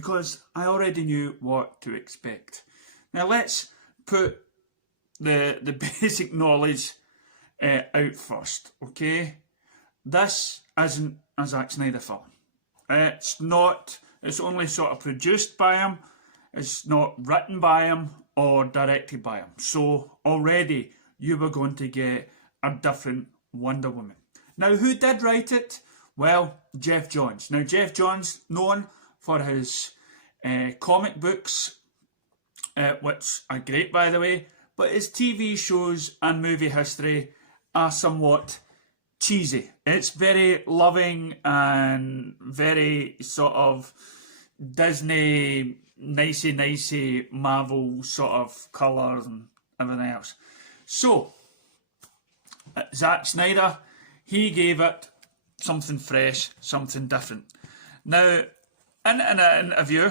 because I already knew what to expect. Now let's put the basic knowledge out first, okay? This isn't a Zack Snyder film. It's only sort of produced by him, it's not written by him or directed by him. So already you were going to get a different Wonder Woman. Now, who did write it? Well, Geoff Johns. Now, Geoff Johns, known for his comic books, which are great, by the way, but his TV shows and movie history are somewhat cheesy. It's very loving and very sort of Disney, nicey Marvel sort of colours and everything else. So, Zack Snyder, he gave it something fresh, something different. Now, in an interview,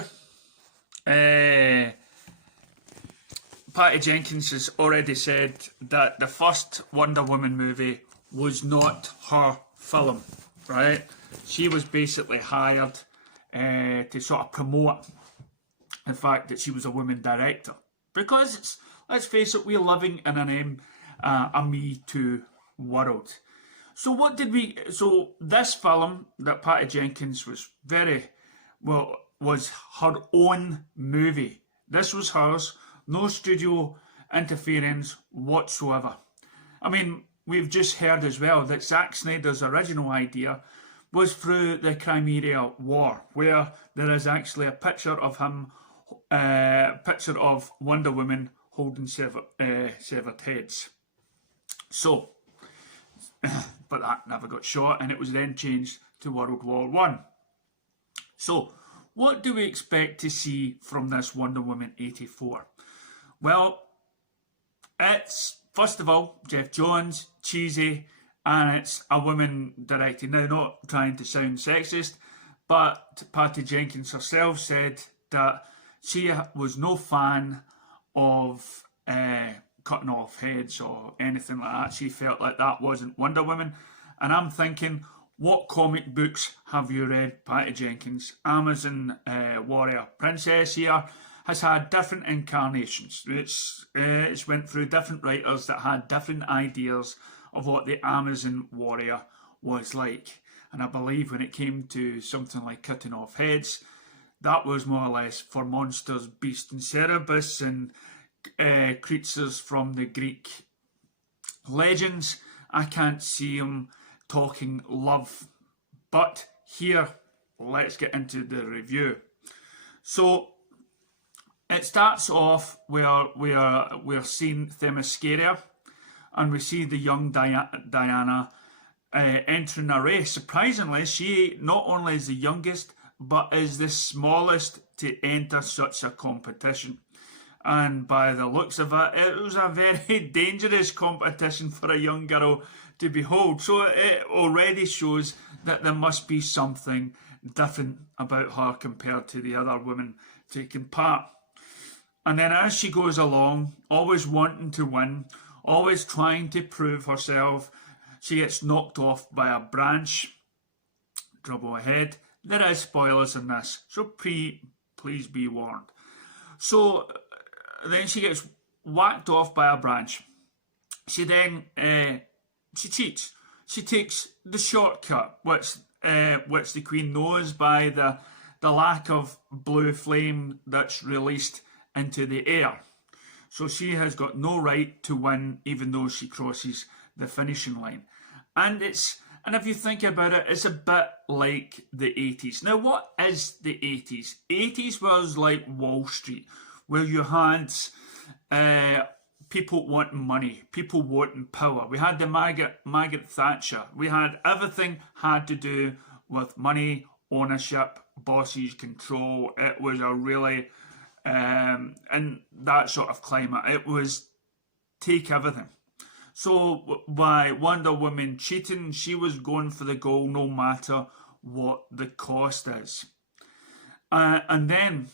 Patty Jenkins has already said that the first Wonder Woman movie was not her film, right? She was basically hired to sort of promote the fact that she was a woman director. Because, let's face it, we're living in a Me Too world. So this film that Patty Jenkins was was her own movie. This was hers, no studio interference whatsoever. I mean, we've just heard as well that Zack Snyder's original idea was through the Crimea War, where there is actually a picture of him, picture of Wonder Woman holding severed heads. So, but that never got shot, and it was then changed to World War I. So, what do we expect to see from this Wonder Woman 84? Well, it's, first of all, Geoff Johns, cheesy, and it's a woman directing. Now, not trying to sound sexist, but Patty Jenkins herself said that she was no fan of cutting off heads or anything like that. She felt like that wasn't Wonder Woman. And I'm thinking, what comic books have you read, Patty Jenkins? Amazon Warrior Princess here has had different incarnations. It's went through different writers that had different ideas of what the Amazon Warrior was like. And I believe when it came to something like cutting off heads, that was more or less for monsters, beasts and Cerberus and creatures from the Greek legends. I can't see them talking love. But here, let's get into the review. So, it starts off where we're seeing Themyscira, and we see the young Diana entering a race. Surprisingly, she not only is the youngest, but is the smallest to enter such a competition. And by the looks of it, it was a very dangerous competition for a young girl to behold. So it already shows that there must be something different about her compared to the other women taking part. And then as she goes along, always wanting to win, always trying to prove herself, she gets knocked off by a branch. Trouble ahead. There is spoilers in this, so please be warned. So then she gets whacked off by a branch. She then she cheats. She takes the shortcut, which the Queen knows by the lack of blue flame that's released into the air. So she has got no right to win, even though she crosses the finishing line. And if you think about it, it's a bit like the 80s. Now, what is the 80s? 80s was like Wall Street, where you had people wanting money, people wanting power. We had the Margaret Thatcher. We had everything had to do with money, ownership, bosses, control. It was a really, in that sort of climate, it was take everything. So by Wonder Woman cheating, she was going for the goal no matter what the cost is. And then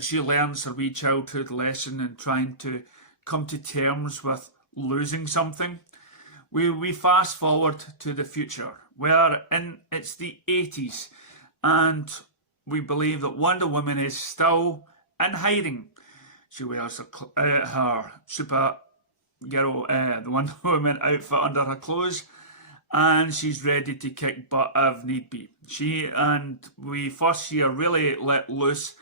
she learns her wee childhood lesson in trying to come to terms with losing something. We fast forward to the future, where it's the 80s, and we believe that Wonder Woman is still in hiding. She wears her Supergirl, the Wonder Woman outfit under her clothes, and she's ready to kick butt if need be. We first see her really let loose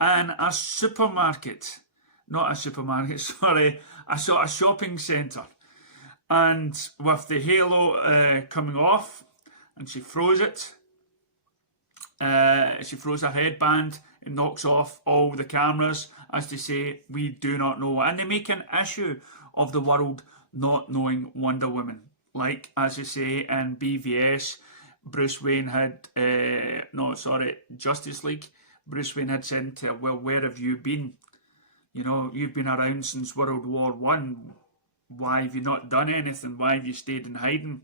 in a supermarket. Not a supermarket, sorry, a sort of shopping centre. And with the halo coming off, and she throws it. She throws her headband and knocks off all the cameras as to say, we do not know. And they make an issue of the world not knowing Wonder Woman. Like, as you say, in BVS, Bruce Wayne had, Justice League, Bruce Wayne had said to her, well, where have you been? You know, you've been around since World War One. Why have you not done anything? Why have you stayed in hiding?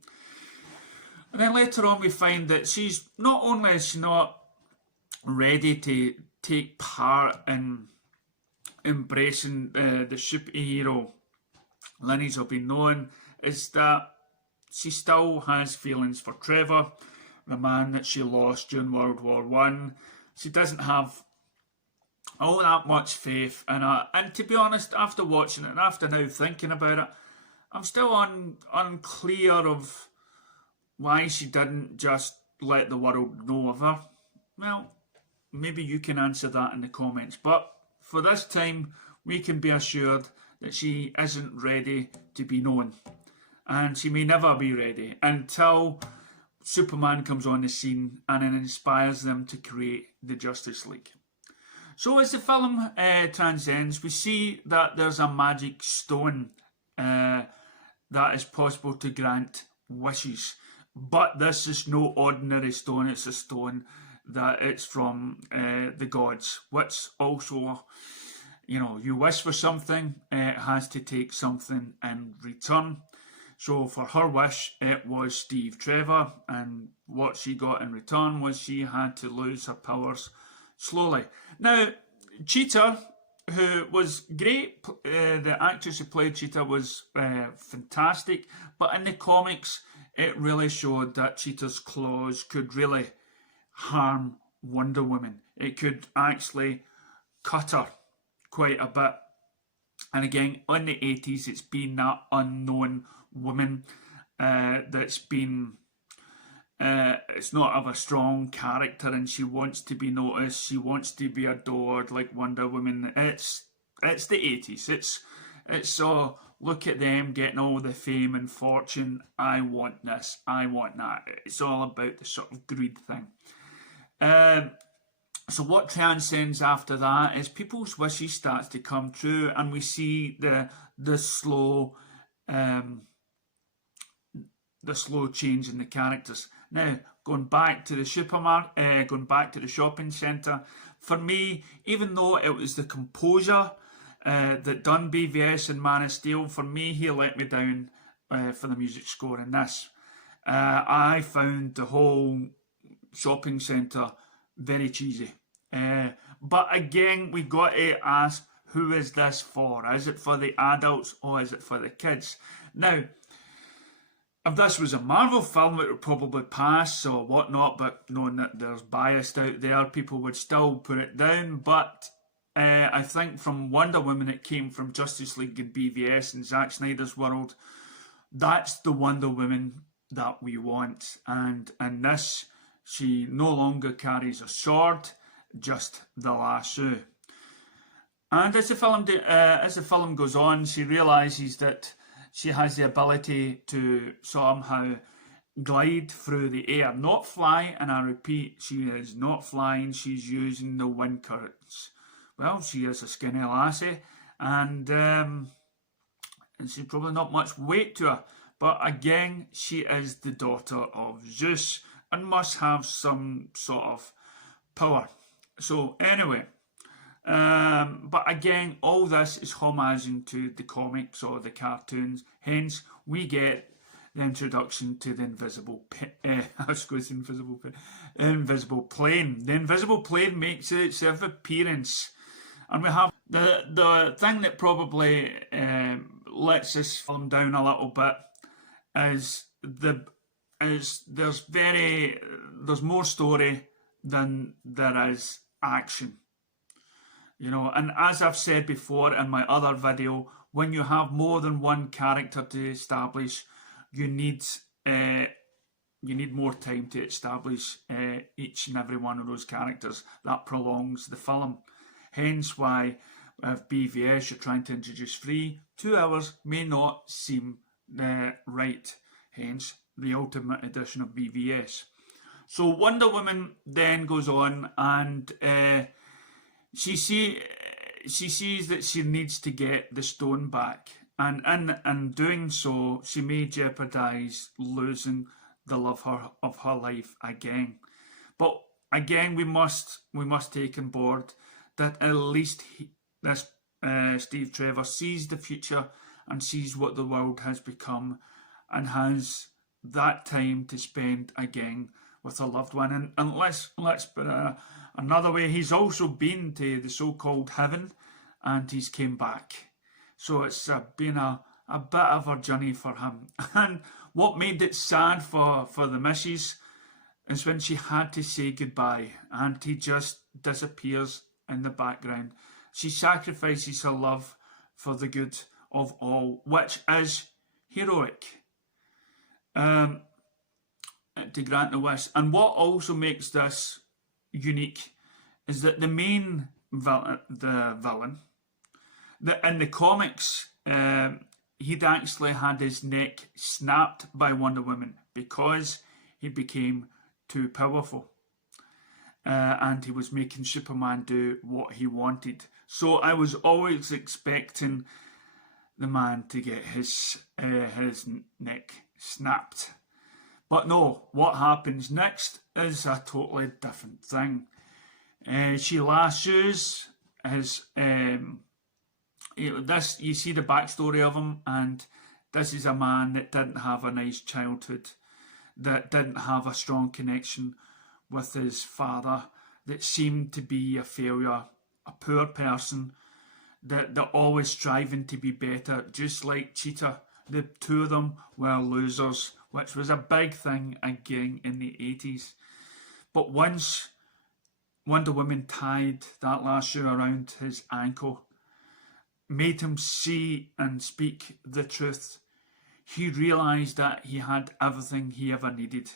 And then later on we find that she's not only is she not ready to take part in embracing the superhero lineage of being known, is that she still has feelings for Trevor, the man that she lost during World War One. She doesn't have all that much faith in her. And to be honest, after watching it and after now thinking about it, I'm still unclear of why she didn't just let the world know of her. Well, maybe you can answer that in the comments. But for this time, we can be assured that she isn't ready to be known. And she may never be ready until Superman comes on the scene and it inspires them to create the Justice League. So as the film transcends, we see that there's a magic stone that is possible to grant wishes. But this is no ordinary stone, it's a stone that it's from the gods, which also, you know, you wish for something, it has to take something in return. So for her wish, it was Steve Trevor, and what she got in return was she had to lose her powers slowly. Now, Cheetah, who was great, the actress who played Cheetah was fantastic, but in the comics, it really showed that Cheetah's claws could really harm Wonder Woman. It could actually cut her quite a bit. And again, in the 80s, it's been that unknown woman that's been, it's not of a strong character, and she wants to be noticed, she wants to be adored like Wonder Woman. It's the 80s. It's so, look at them getting all the fame and fortune. I want this, I want that. It's all about the sort of greed thing. So what transcends after that is people's wishes starts to come true, and we see the slow change in the characters. Now, going back to the supermarket, going back to the shopping centre, for me, even though it was the composer that done BVS and Man of Steel, for me, he let me down for the music score in this. I found the whole shopping centre very cheesy. But again, we got to ask, who is this for? Is it for the adults or is it for the kids? Now, if this was a Marvel film, it would probably pass or whatnot, but knowing that there's bias out there, people would still put it down. But I think from Wonder Woman, it came from Justice League and BVS and Zack Snyder's world. That's the Wonder Woman that we want. And in this, she no longer carries a sword, just the lasso. And as the film goes on, she realises that she has the ability to somehow glide through the air, not fly. And I repeat, she is not flying, she's using the wind currents. Well, she is a skinny lassie, and she's probably not much weight to her. But again, she is the daughter of Zeus and must have some sort of power. So anyway, but again, all this is homaging to the comics or the cartoons. Hence, we get the introduction to the invisible plane. The invisible plane makes its appearance, and we have the thing that probably lets this film down a little bit is there's more story than there is action. You know, and as I've said before in my other video, when you have more than one character to establish, you need more time to establish each and every one of those characters. That prolongs the film. Hence why with BVS you're trying to introduce 2 hours may not seem right. Hence the Ultimate Edition of BVS. So Wonder Woman then goes on and she sees that she needs to get the stone back, and in doing so, she may jeopardise losing the love of her life again. But again, we must take on board that at least this Steve Trevor sees the future and sees what the world has become, and has that time to spend again with a loved one. And let's put another way, he's also been to the so-called heaven and he's came back. So it's been a bit of a journey for him. And what made it sad for the missus is when she had to say goodbye and he just disappears in the background. She sacrifices her love for the good of all, which is heroic. To grant the wish. And what also makes this unique is that the main villain, in the comics, he'd actually had his neck snapped by Wonder Woman because he became too powerful. And he was making Superman do what he wanted. So I was always expecting the man to get his neck snapped. But no, what happens next is a totally different thing. She lassos his. You see the backstory of him, and this is a man that didn't have a nice childhood, that didn't have a strong connection with his father, that seemed to be a failure, a poor person, that always striving to be better, just like Cheetah. The two of them were losers, which was a big thing again in the 80s. But once Wonder Woman tied that lasso around his ankle, made him see and speak the truth, he realised that he had everything he ever needed,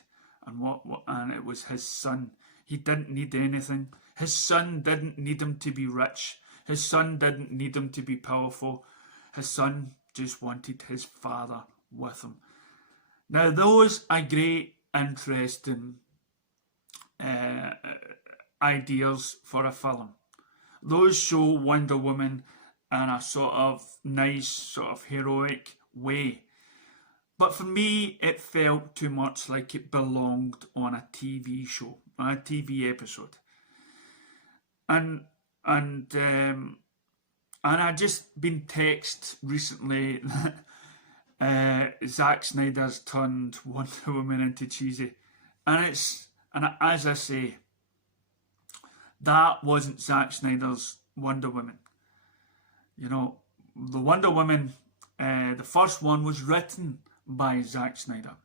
and it was his son. He didn't need anything. His son didn't need him to be rich. His son didn't need him to be powerful. His son just wanted his father with him. Now, those are great, interesting ideas for a film. Those show Wonder Woman in a sort of nice, sort of heroic way. But for me, it felt too much like it belonged on a TV show, a TV episode. And I just been texted recently that Zack Snyder's turned Wonder Woman into cheesy, and as I say, that wasn't Zack Snyder's Wonder Woman. You know, the Wonder Woman, the first one was written by Zack Snyder,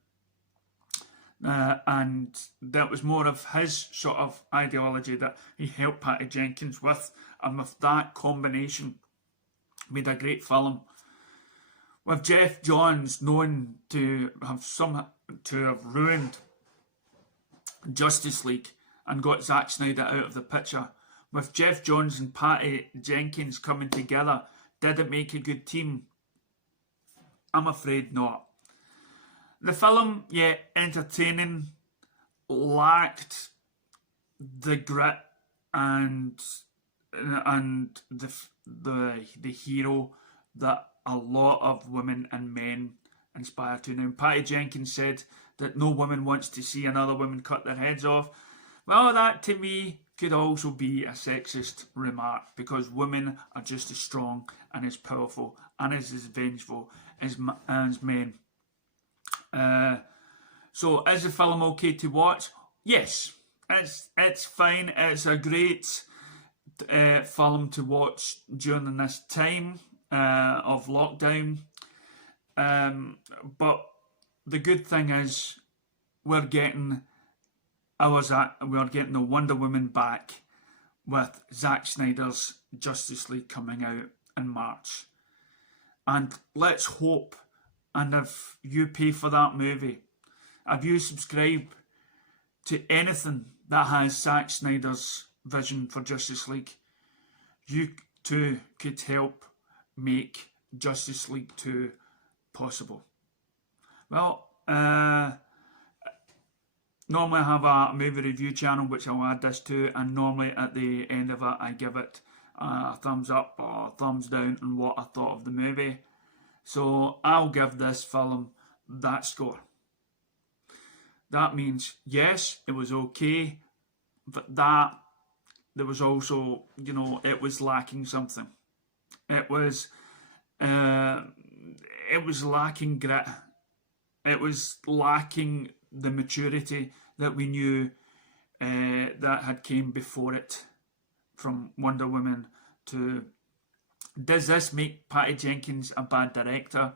and that was more of his sort of ideology that he helped Patty Jenkins with, and with that combination made a great film. With Jeff Johns known to have ruined Justice League and got Zack Snyder out of the picture, with Jeff Johns and Patty Jenkins coming together, did it make a good team? I'm afraid not. The film, yeah, entertaining, lacked the grit and the hero that a lot of women and men inspire to. Now, Patty Jenkins said that no woman wants to see another woman cut their heads off. Well, that to me could also be a sexist remark, because women are just as strong and as powerful and as vengeful as men. So is the film okay to watch? Yes, it's fine. It's a great film to watch during this time of lockdown. But the good thing is we're getting we are getting the Wonder Woman back with Zack Snyder's Justice League coming out in March. And let's hope, and if you pay for that movie, if you subscribe to anything that has Zack Snyder's vision for Justice League, you too could help make Justice League 2 possible. Well, normally I have a movie review channel which I'll add this to, and normally at the end of it I give it a thumbs up or a thumbs down on what I thought of the movie. So I'll give this film that score. That means, yes, it was okay, but that there was also, you know, it was lacking something. It was lacking grit. It was lacking the maturity that we knew that had came before it, from Wonder Woman to... Does this make Patty Jenkins a bad director?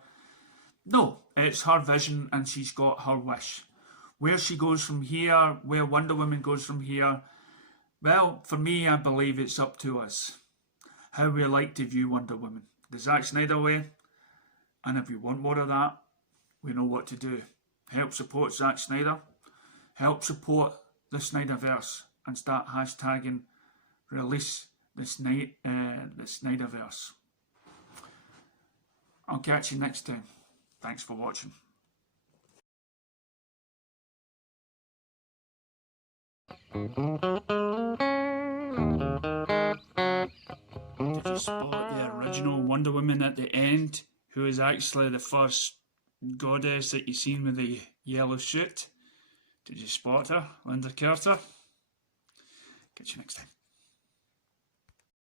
No, it's her vision and she's got her wish. Where she goes from here, where Wonder Woman goes from here, well, for me, I believe it's up to us how we like to view Wonder Woman. The Zack Snyder way. And if you want more of that, we know what to do. Help support Zack Snyder. Help support the Snyderverse and start hashtagging release the Snyderverse. I'll catch you next time. Thanks for watching. Did you spot the original Wonder Woman at the end, who is actually the first goddess that you've seen with the yellow suit? Did you spot her, Linda Carter? Catch you next time.